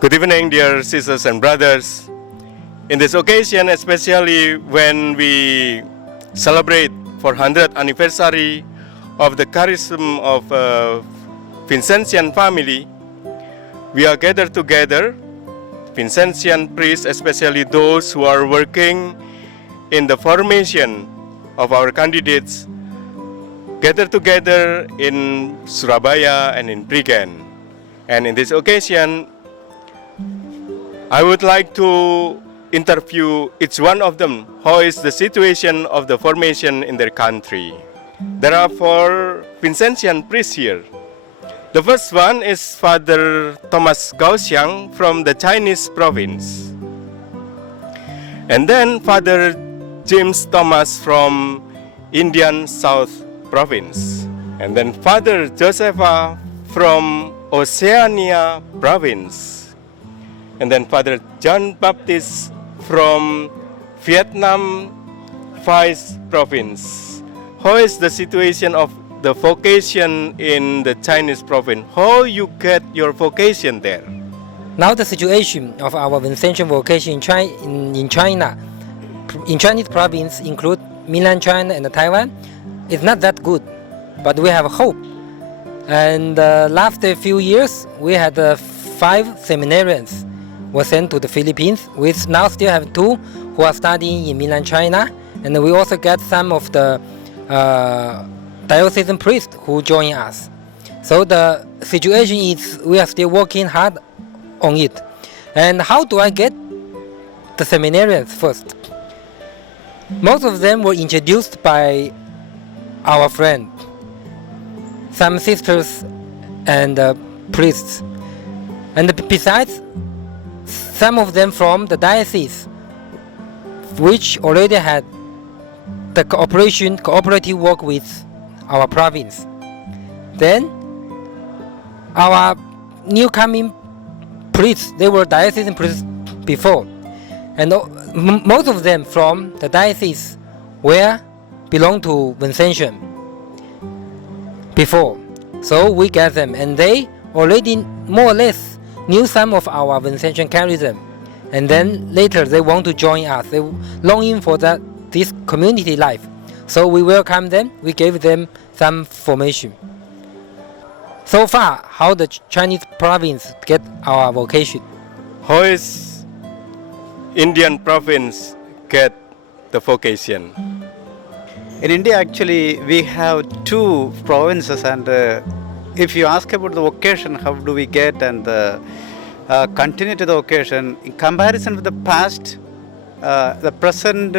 Good evening, dear sisters and brothers. In this occasion, especially when we celebrate 400th anniversary of the charism of Vincentian family, we are gathered together, Vincentian priests, especially those who are working in the formation of our candidates, gathered together in Surabaya and in Prigen. And in this occasion, I would like to interview each one of them. How is the situation of the formation in their country? There are 4 Vincentian priests here. The first one is Father Thomas Gauxiang from the Chinese province. And then Father James Thomas from Indian South province. And then Father Josepha from Oceania province. And then Father John Baptist from Vietnam Vice province. How is the situation of the vocation in the Chinese province? How you get your vocation there? Now the situation of our Vincentian vocation in China, in Chinese province include mainland China and Taiwan, is not that good, but we have hope. And last few years, we had 5 seminarians were sent to the Philippines. We now still have 2 who are studying in mainland China, and we also get some of the diocesan priests who join us. So the situation is we are still working hard on it. And how do I get the seminarians first? Most of them were introduced by our friends, some sisters and priests. And besides, some of them from the diocese, which already had the cooperative work with our province. Then our new coming priests, they were diocesan priests before, and most of them from the diocese belong to Vincentian before. So we get them, and they already more or less knew some of our Vincentian charism, and then later they want to join us. They longing for this community life. So we welcome them. We gave them some formation. So far, how the Chinese province get our vocation? How is Indian province get the vocation? In India, actually, we have 2 provinces, and if you ask about the vocation, how do we get and continue to the vocation, in comparison with the past, the present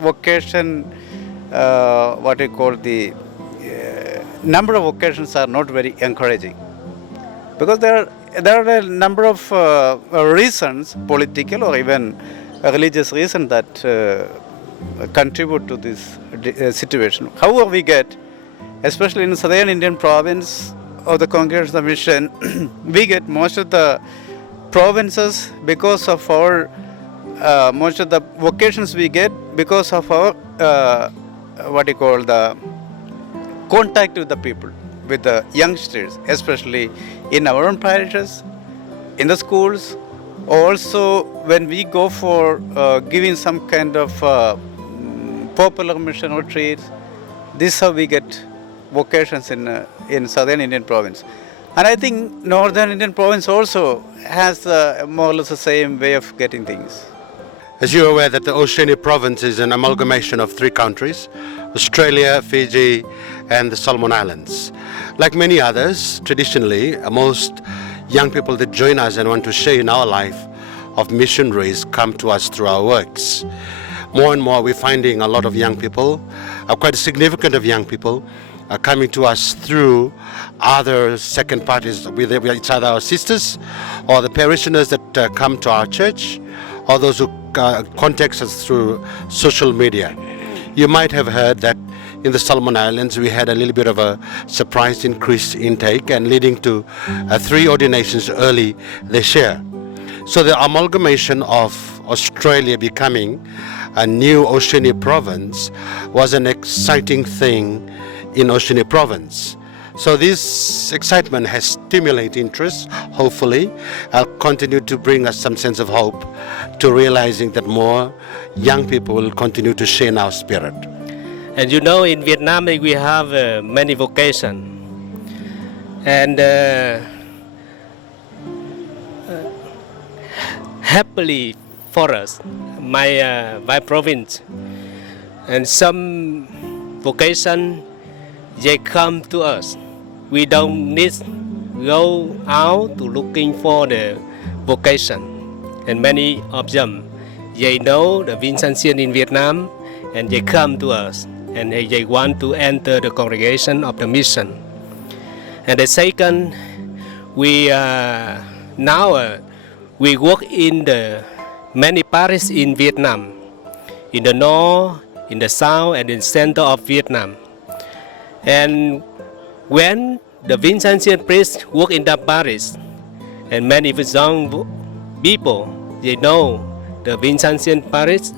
vocation, what we call the number of vocations are not very encouraging, because there are a number of reasons, political or even religious reasons, that contribute to this situation. However, we get, especially in southern Indian province of the Congregation of Mission, we get most of the provinces because of our most of the vocations we get because of our what you call the contact with the people, with the youngsters, especially in our own parishes, in the schools, also when we go for giving some kind of popular mission retreats. This is how we get vocations in southern Indian province. And I think northern Indian province also has more or less the same way of getting things. As you're aware that the Oceania province is an amalgamation of 3 countries, Australia, Fiji and the Solomon Islands. Like many others, traditionally, most young people that join us and want to share in our life of missionaries come to us through our works. More and more we're finding a lot of young people, quite significant of young people, coming to us through other second parties, with each other, our sisters, or the parishioners that come to our church, or those who contact us through social media. You might have heard that in the Solomon Islands we had a little bit of a surprise increased intake, and leading to 3 ordinations early this year. So the amalgamation of Australia becoming a new Oceania province was an exciting thing in Oceania province. So this excitement has stimulated interest. Hopefully, I'll continue to bring us some sense of hope to realizing that more young people will continue to share in our spirit. And you know, in Vietnam we have many vocations, and happily for us, my province, and some vocation they come to us. We don't need go out to looking for the vocation, and many of them they know the Vincentian in Vietnam, and they come to us, and they want to enter the congregation of the mission. And the second, we now we work in the many parishes in Vietnam, in the north, in the south, and in the center of Vietnam. And when the Vincentian priests work in that parish, and many young people they know the Vincentian parish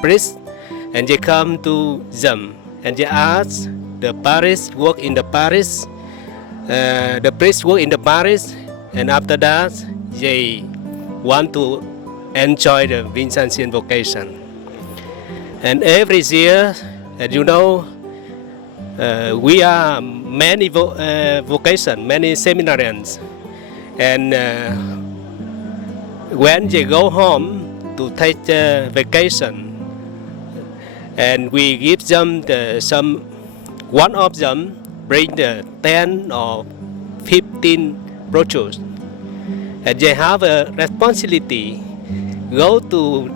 priests, and they come to them and they ask the parish work in the parish, the priest work in the parish, and after that they want to enjoy the Vincentian vocation. And every year, as you know, we are many vocation, many seminarians, and when they go home to take vacation, and we give them one of them bring the 10 or 15 brochures, and they have a responsibility go to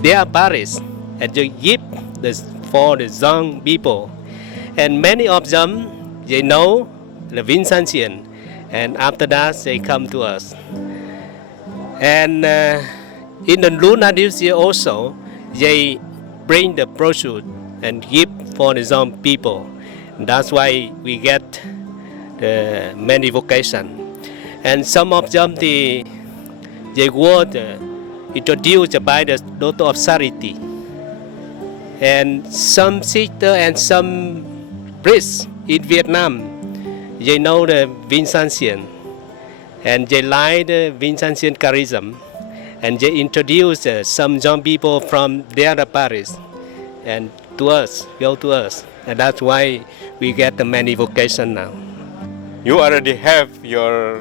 their parish and they give for the young people, and many of them they know the Vincentian, and after that they come to us. And in the lunar new year also they bring the brochure and give for the young people. That's why we get the many vocation. And some of them they were introduced by the daughter of Charity. And some sister and some priests in Vietnam, they know the Vincentian, and they like the Vincentian charism, and they introduce some young people from their parish and to us, go to us, and that's why we get the many vocation now. You already have your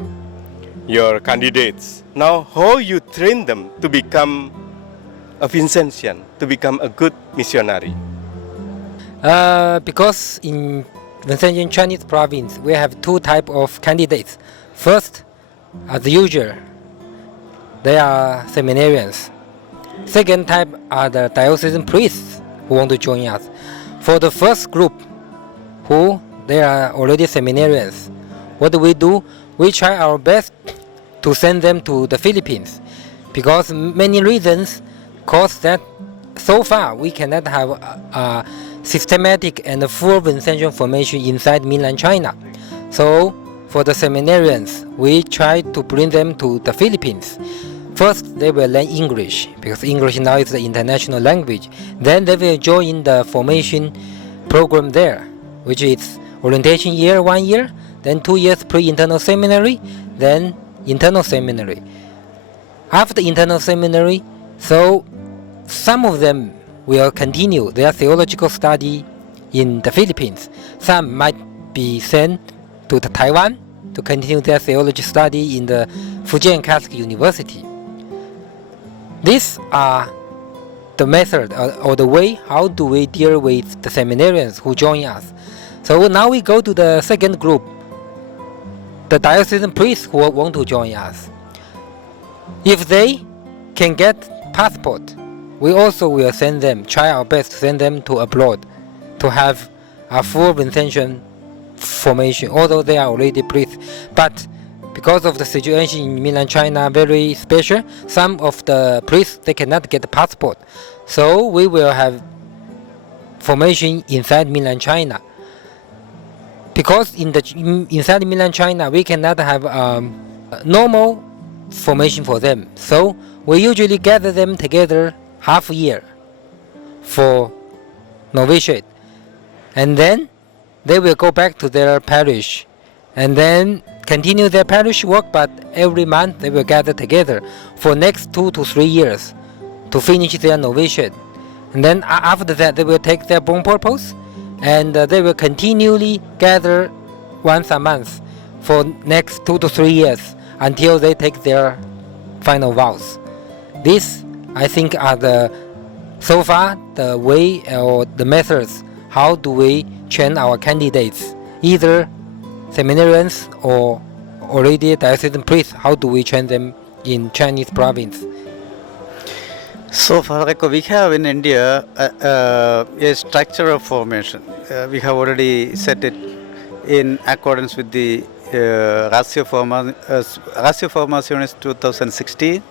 candidates. Now, how you train them to become a Vincentian, to become a good missionary? Because in Vincentian Chinese province, we have two types of candidates. First, as usual, they are seminarians. Second type are the diocesan priests who want to join us. For the first group, who they are already seminarians, what do? We try our best to send them to the Philippines, because many reasons cause that so far we cannot have a systematic and full Vincentian formation inside mainland China. So for the seminarians, we try to bring them to the Philippines. First, they will learn English, because English now is the international language. Then they will join the formation program there, which is orientation year, 1 year, then 2 years pre-internal seminary, then internal seminary. After internal seminary, so some of them will continue their theological study in the Philippines. Some might be sent to Taiwan to continue their theology study in the Fujian Catholic University. These are the method or the way how do we deal with the seminarians who join us. So now we go to the second group, the diocesan priests who want to join us. If they can get passport, we also will send them, try our best to send them to abroad to have a full Vincentian formation, although they are already priests. But because of the situation in mainland China very special, some of the priests they cannot get the passport. So we will have formation inside mainland China. Because inside mainland China we cannot have normal formation for them. So we usually gather them together half a year for novitiate, and then they will go back to their parish and then continue their parish work, but every month they will gather together for next 2 to 3 years to finish their novitiate. And then after that they will take their bon purpose and they will continually gather once a month for next 2 to 3 years until they take their final vows. These, I think, are so far the way or the methods how do we train our candidates, either seminarians or already diocesan priests, how do we train them in Chinese province? So far, like we have in India a structure of formation. We have already set it in accordance with the Ratio Formationis 2016.